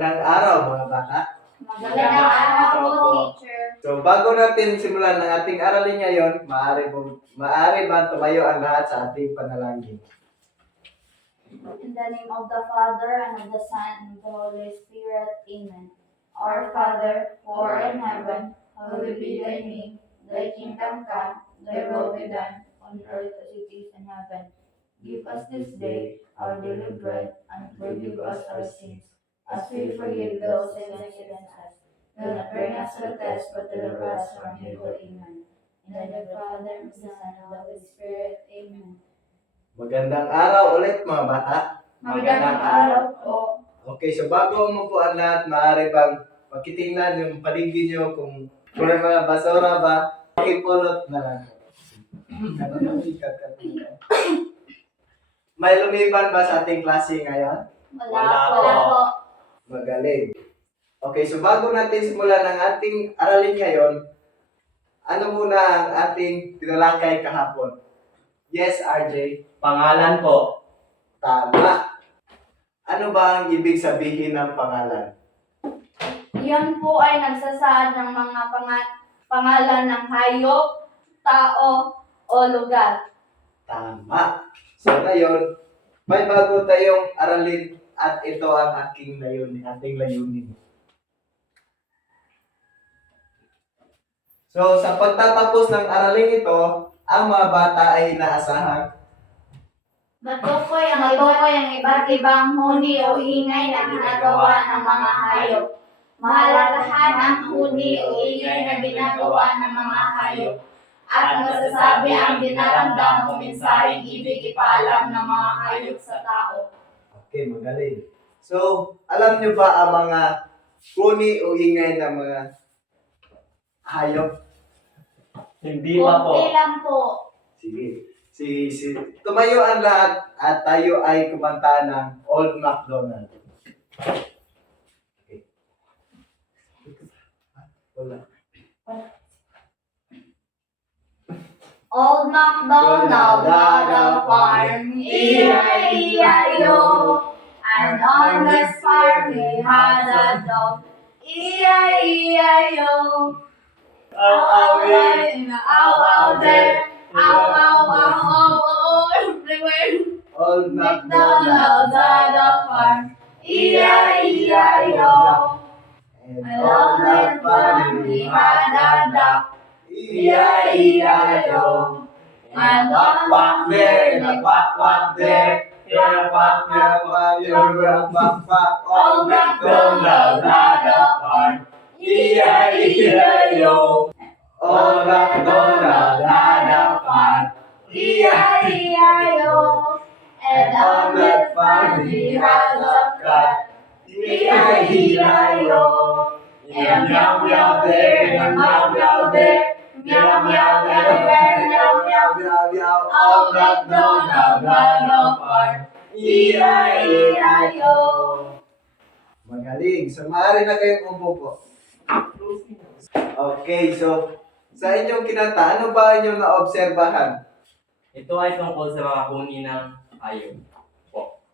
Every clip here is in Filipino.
Magandang araw mga bata. Magandang araw po, teacher. So bago natin simulan ang ating aralin ngayon, maaari ba tumayo ang lahat sa ating panalangin? In the name of the Father, and of the Son, and of the Holy Spirit. Amen. Our Father, who art in heaven, hallowed be thy name. Thy kingdom come, thy will be done, on earth as it is in heaven. Give us this day our daily bread, and forgive us our sins, as we forgive those who sin against us. Do not bring us to test, but deliver us from evil. Amen. In the name of the Father, and the Son, and the Holy Spirit. Amen. Magandang araw ulit mga bata. Magandang araw po. Okay, so bago umupo ang lahat, maaari bang magkitingnan yung paligid nyo kung may mga basura ba, pakipulot na lang. May lumiban ba sa ating klase ngayon? Wala po. Magaling. Okay, so bago natin simulan ang ating aralin ngayon, ano muna ang ating tinalakay kahapon? Yes, RJ? Pangalan po. Tama. Ano ba ang ibig sabihin ng pangalan? Yan po ay nagsasaad ng mga pangalan ng hayop, tao, o lugar. Tama. So ngayon, may bago tayong aralin at ito ang ating layunin. So sa pagtatapos ng aralin ito, ang mga bata ay inaasahan Matukoy ang iba't ibang huni o ingay na ginagawa ng mga hayop. Mahalagahan ang huni o ingay na ginagawa ng mga hayop. At masasabi ang dinaramdam o mensaheng ibig ipaalam ng mga hayop sa tao. Okay, magaling. So, alam nyo ba ang mga huni o ingay ng mga hayop? Hindi pa po. Kunti lang po. Sige. Tumayo ang lahat at tayo ay kumanta ng Old MacDonald. Okay. Wala. Old MacDonald had a farm, E-I-E-I-O. And on this farm he had a dog, E-I-E-I-O. Ow, ow, there. Ow, ow, ow, ow, everywhere. Old MacDonald MacDonald had a farm, E-I-E-I-O. and And on that farm he had a duck, E-I-E-I-O. And quack there, and a quack there. Here a quack, everywhere a quack. Old MacDonald had a farm, E-I-E-I-O. Old MacDonald had a farm, E-I-E-I-O. And on that farm he had a cat, E-I-E-I-O. And meow meow there, and meow meow there, meow meow everywhere, meow meow. Old MacDonald had a farm, E-I-E-I-O. Magaling. So, maaari na kayong umupo. Okay, so, sa inyong kinanta, ano ba inyong naobserbahan? Ito ay tungkol sa mga huni ng hayop po.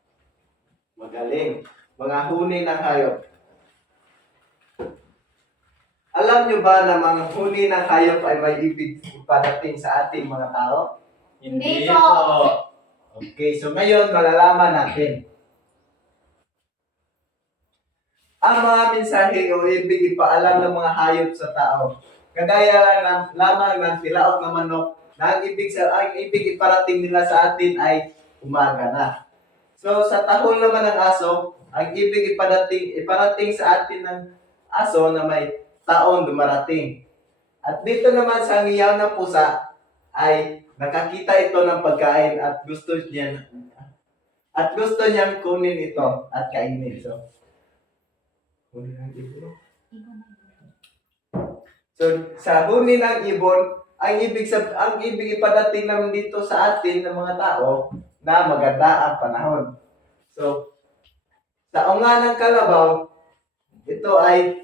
Magaling. Mga huni ng hayop. Alam nyo ba na mga huni ng hayop ay may ibig ipadating sa ating mga tao? Hindi po. po. Okay, so ngayon malalaman natin. Ang mga mensahe o ibig ipaalam ng mga hayop sa tao. Kagaya lang lamang ng tilaok na manok na ang ibig iparating nila sa atin ay umaga na. So sa tahol naman ng aso, ang ibig iparating sa atin ng aso na may taon dumarating. At dito naman sa ngiyaw ng pusa ay nakakita ito ng pagkain at gusto niyang kunin ito at kainin. So sa huni ng ibon, ang ibig ipadating naman dito sa atin ng mga tao na maganda ang panahon. So sa unga ng kalabaw, ito ay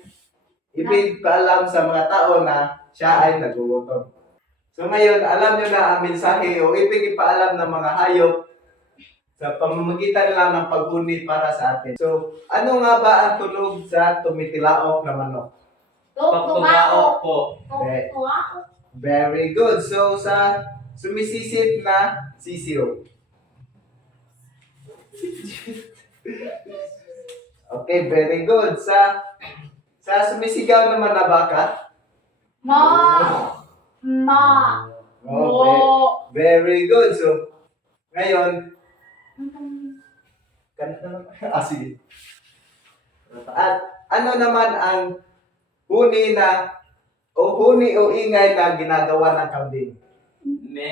ibig paalam sa mga tao na siya ay nagugutom. So ngayon, alam nyo na ang mensahe o ibig ipaalam ng mga hayop sa pamamagitan lang ng paghuni para sa atin. So, ano nga ba ang tunog sa tumitilaok na manok? Pagtumaok po. Tumaok. Very good. So, sa sumisisip na sisiyo. Okay, very good. Sa sumisigaw naman na baka? Ma. Ma. Oh, very good. So, ngayon, sige. At ano naman ang huni o ingay na ginagawa ng kambing? Me.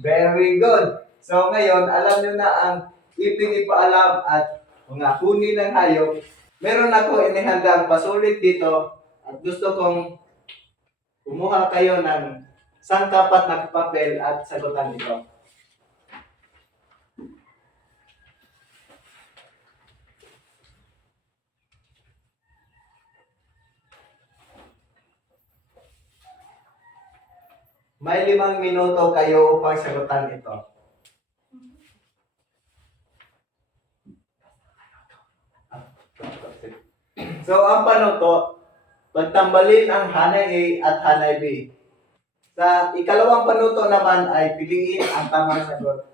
Very good. So ngayon, alam nyo na ang ibig ipaalam at mga huni ng hayop. Meron ako inihandang pasulit dito at gusto kong kumuha kayo ng sangkapat na papel at sagutan ito. May 5 minuto kayo upang sagutan ito. So, ang panuto, pagtambalin ang hanay A at hanay B. Sa ikalawang panuto naman ay piliin ang tamang sagot.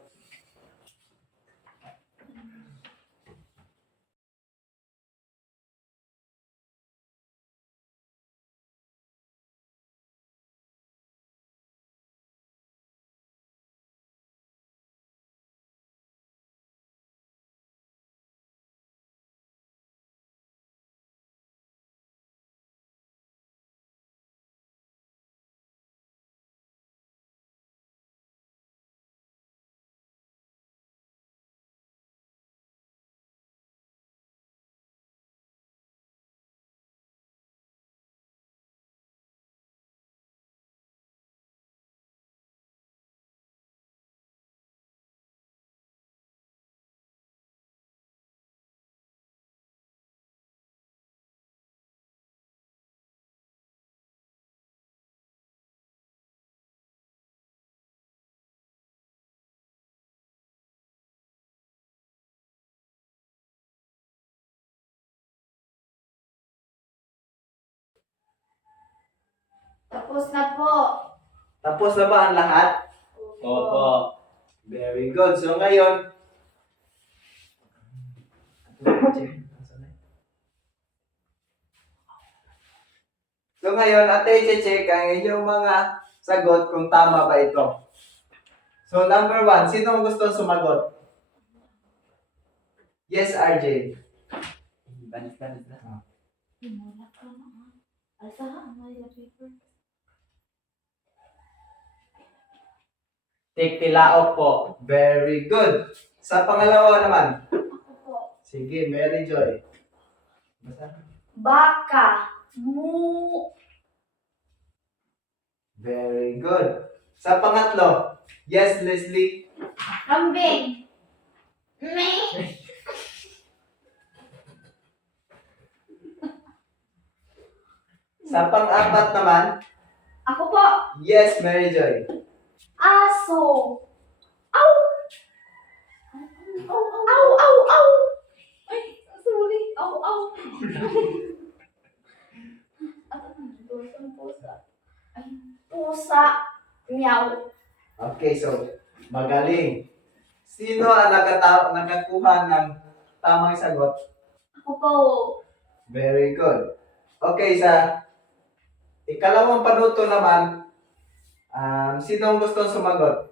Tapos na po. Tapos na ba ang lahat? Opo. Very good. So ngayon, ate, i-check ang inyong mga sagot kung tama ba ito. So number 1, sino ang gusto sumagot? Yes, RJ. Banis na. Wala ka na. Asa, may paper. Tiktilaok po. Very good. Sa pangalawa naman. Ako po. Sige, Mary Joy. Basta. Baka. Mu. Very good. Sa pangatlo. Yes, Leslie. Kambing. Me. Sa pang-apat naman. Ako po. Yes, Mary Joy. Aso. Aw. Aw, aw, aw, aw. Ay, sorry. Aw, aw. Pusa. Ay, pusa. Meow. Okay, so magaling. Sino ang nakakuha ng tamang sagot? Ako po. Very good. Okay, sa ikalawang panuto naman, sino ang gusto sumagot?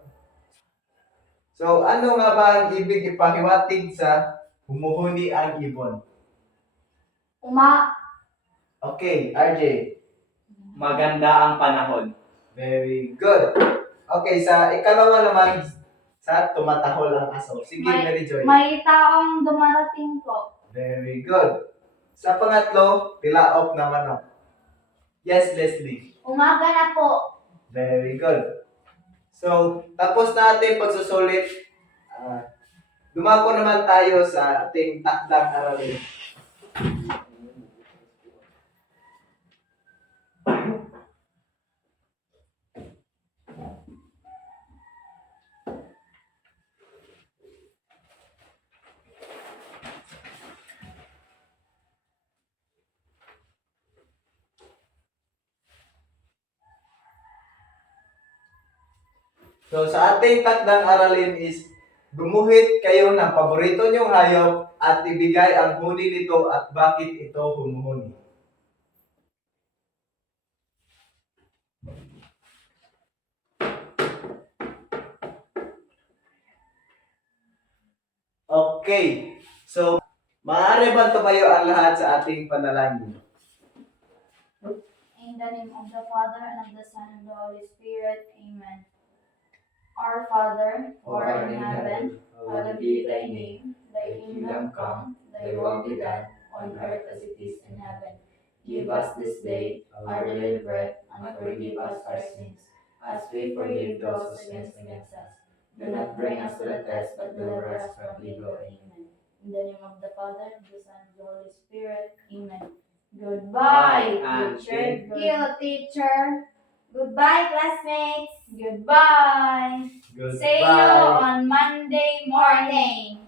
So, ano nga ba ang ibig ipahiwatig sa humuhuni ang ibon? Okay, RJ. Maganda ang panahon. Very good. Okay, sa ikalawa naman, sa tumatahol ang aso. Sige, Mary Joy. May taong dumarating po. Very good. Sa pangatlo, tilaok na manok. Yes, Leslie. Umaga na po. Very good. So, tapos na ating pagsusulit. Dumako naman tayo sa ating takdang aralin. So sa ating takdang aralin is gumuhit kayo ng paborito niyong hayop at ibigay ang huni nito at bakit ito humuhuni. Okay. So, maaari ba tumayo ang lahat sa ating panalangin? In the name of the Father, and of the Son, and of the Holy Spirit. Amen. Our Father, who art in heaven, hallowed be thy name. Thy kingdom come, thy will be done, on earth as it is in heaven. Give us this day our daily bread, and forgive us our sins, as we forgive those who sin against us. Do not bring us to the test, but deliver us from evil. Amen. In the name of the Father, and the Son, and the Holy Spirit. Amen. Goodbye, And teacher. Thank you, teacher. Goodbye, classmates. Goodbye. See you Goodbye. on Monday morning.